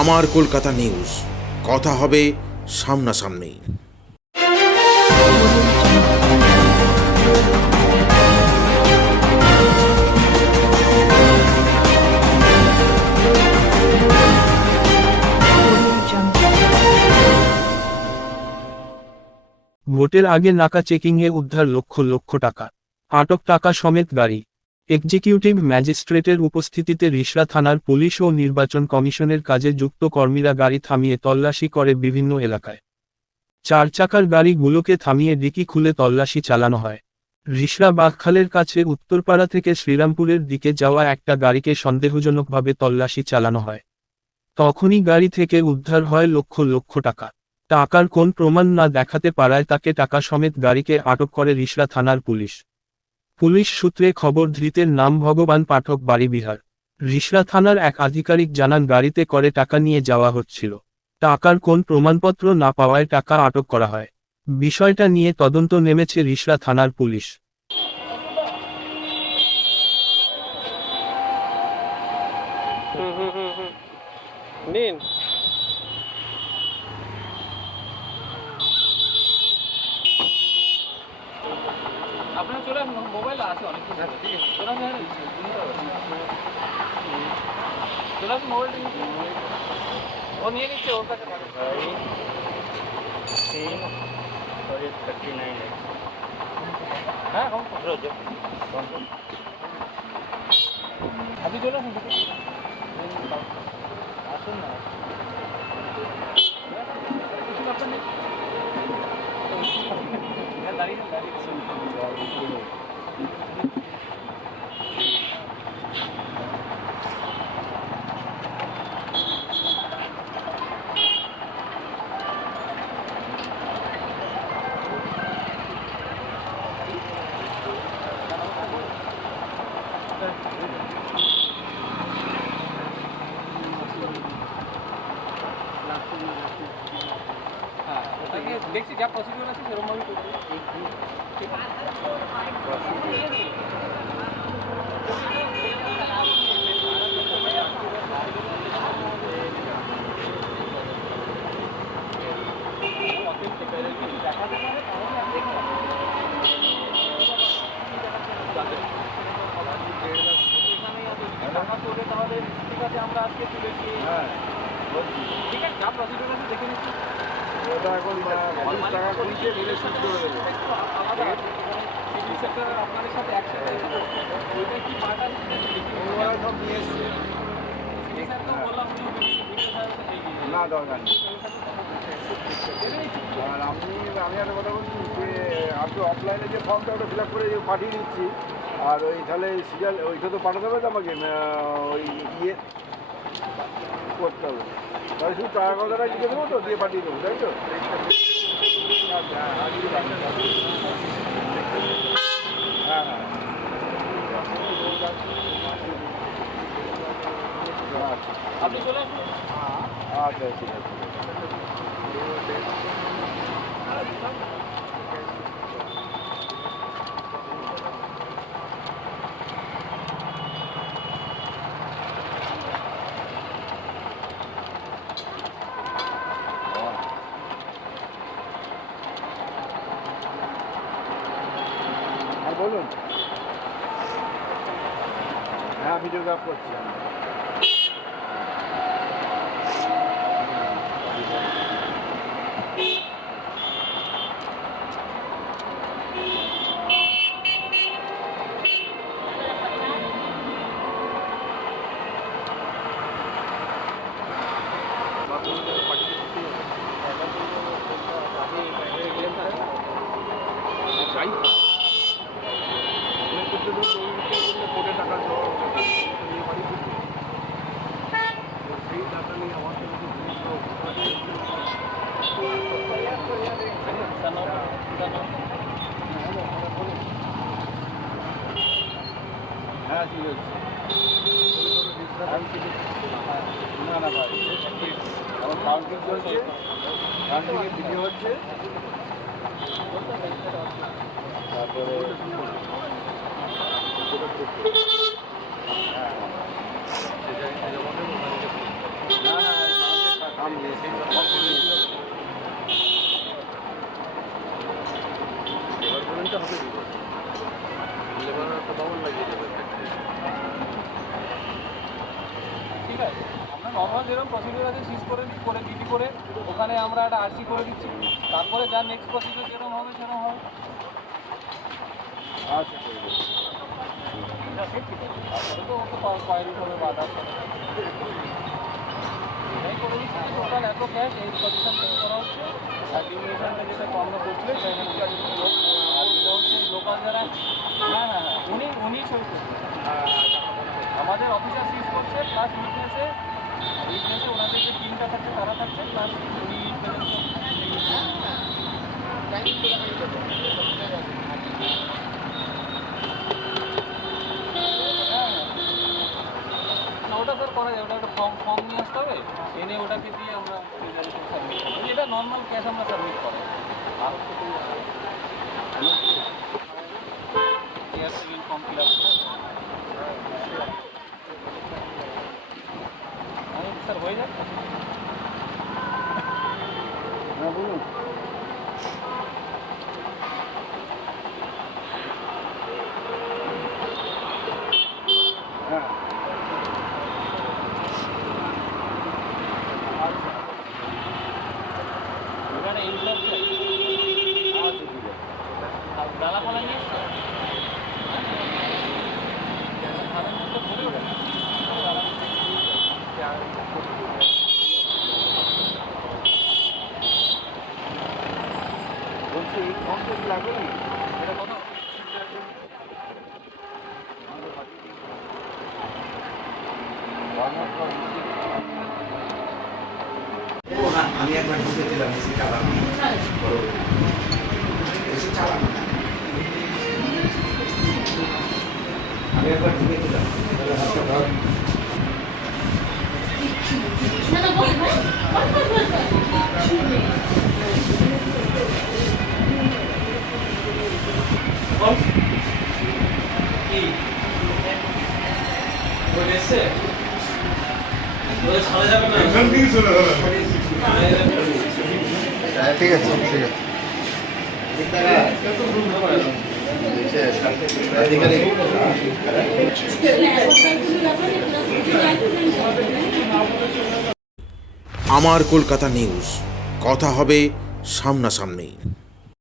আমার কলকাতা নিউজ, কথা হবে সামনাসামনি। ভোটের আগে নাকা চেকিংয়ে উদ্ধার লক্ষ লক্ষ টাকা, আটক টাকা সমেত গাড়ি। এক্সিকিউটিভ ম্যাজিস্ট্রেটের উপস্থিতিতে রিষড়া থানার পুলিশ ও নির্বাচন কমিশনের কাজে যুক্ত কর্মীরা গাড়ি থামিয়ে তল্লাশি করে বিভিন্ন এলাকায়। চার চাকার গাড়িগুলোকে থামিয়ে ডিকি খুলে তল্লাশি চালানো হয়। রিষড়া বাঘখালের কাছে উত্তরপাড়া থেকে শ্রীরামপুরের দিকে যাওয়া একটা গাড়িকে সন্দেহজনকভাবে তল্লাশি চালানো হয়। তখনই গাড়ি থেকে উদ্ধার হয় লক্ষ লক্ষ টাকা। টাকার কোন প্রমাণ না দেখাতে পারায় তাকে টাকা সমেত গাড়িকে আটক করে রিষড়া থানার পুলিশ। পুলিশ সূত্রে খবর, ধৃতের নাম ভগবান পাঠক, বাড়ি বিহার। রিষড়া থানার এক আধিকারিক জানান, গাড়িতে করে টাকা নিয়ে যাওয়া হচ্ছিল। টাকার কোন প্রমাণপত্র না পাওয়ায় টাকা আটক করা হয়। বিষয়টা নিয়ে তদন্ত নেমেছে রিষড়া থানার পুলিশ। নিন। আপনারা চলে আসুন, মোবাইল আছে অনেক কিছু। চলে আসুন, চলে আসুন, মোবাইলটা ও নিয়ে নিচ্ছে, ওর কাছে হ্যাঁ আপনি চলে আসুন, আসুন না, কিছু ব্যাপার নেই, দাঁড়িয়ে দেখছি যা প্রসিডিউর আছে সেরকমভাবে করবো। তাহলে ঠিক আছে, আমরা আজকে তুলেছি। ঠিক আছে, যা প্রসিডিউর আছে দেখে নিচ্ছি। ওটা এখন 50 টাকা করে দিয়ে মিলে শুট করে দেবে। আপনাদের সাথে একসাথে ওইটা কি পাটা ওরা সব নিয়ে এসছে। না দরকার নেই। আর আমি একটা কথা বলছি যে আপনি অফলাইনে যে ফর্মটা ওটা ফিল আপ করে পাঠিয়ে দিচ্ছি, আর ওই তাহলে সিরিয়াল ওইটা তো পাঠাতে হবে তো আমাকে, ওই ইয়ে করতে হবে। তাহলে শুধু টাকা কথাটা লিখে দেবো তো, দিয়ে পাঠিয়ে দেবো, তাই তো? হ্যাঁ হ্যাঁ, আপনি চলে আসুন। আচ্ছা ঠিক আছে। বলুন। হ্যাঁ, ভিডিওগ্রাফ করছি আমি। হ্যাঁ ঠিক আছে। না না ভাই, আমার কাউন্টিং চলছে, কাউন্টিংয়ে ভিডিও হচ্ছে, তারপরে না না ঠিক আছে, আমরা নর্মাল যেরকম প্রসিডিউর আছে সিজ করে দিই, করে ডিটি করে ওখানে আমরা একটা আরসি করে দিচ্ছি, তারপরে যা নেক্সট প্রসিডিউর যেরকম হবে সেরকম হবে। আচ্ছা ঠিক আছে। ঠিক আছে, তারপরে তো ও তো কোয়ারি হবে বাধা এটাই করে দিচ্ছি। টোটাল এত ক্যাশ এই পজিশন থেকে করা হচ্ছে, আর ডিমিনেশনটা যেটা আমরা করছিলেন লোক, আর যেটা হচ্ছে লোকাল যারা, হ্যাঁ হ্যাঁ হ্যাঁ উনি সই করছেন, আমাদের অফিসার সিজ করছে, প্লাস উইটনেসে ওনাদের যে টিমটা থাকছে তারা থাকছে, প্লাস উনি ওটা স্যার করা যায়, ওটা একটা ফর্ম নিয়ে আসতে হবে, এনে ওটাকে দিয়ে আমরা সাবমিট করবো, এটা নর্মাল ক্যাশ আমরা সাবমিট করি। আর civil form fill up sir হয়ে যাক। হ্যাঁ বলুন। হ্যাঁ ওখানে ইনভলভ চাই, আচ্ছা ঠিক আছে। আর ডালাপালা নিয়ে থানার মধ্যে ভরে ওঠে বলছি এই ফর্মটা কি লাগবে নাকি? এটা কত আমি একবার ঢুকেছিলাম এসি চালানো এসি চালানো আমি একবার ঢুকেছিলাম ঠিক আছে ঠিক আছে আমার কলকাতা নিউজ, কথা হবে সামনাসামনি।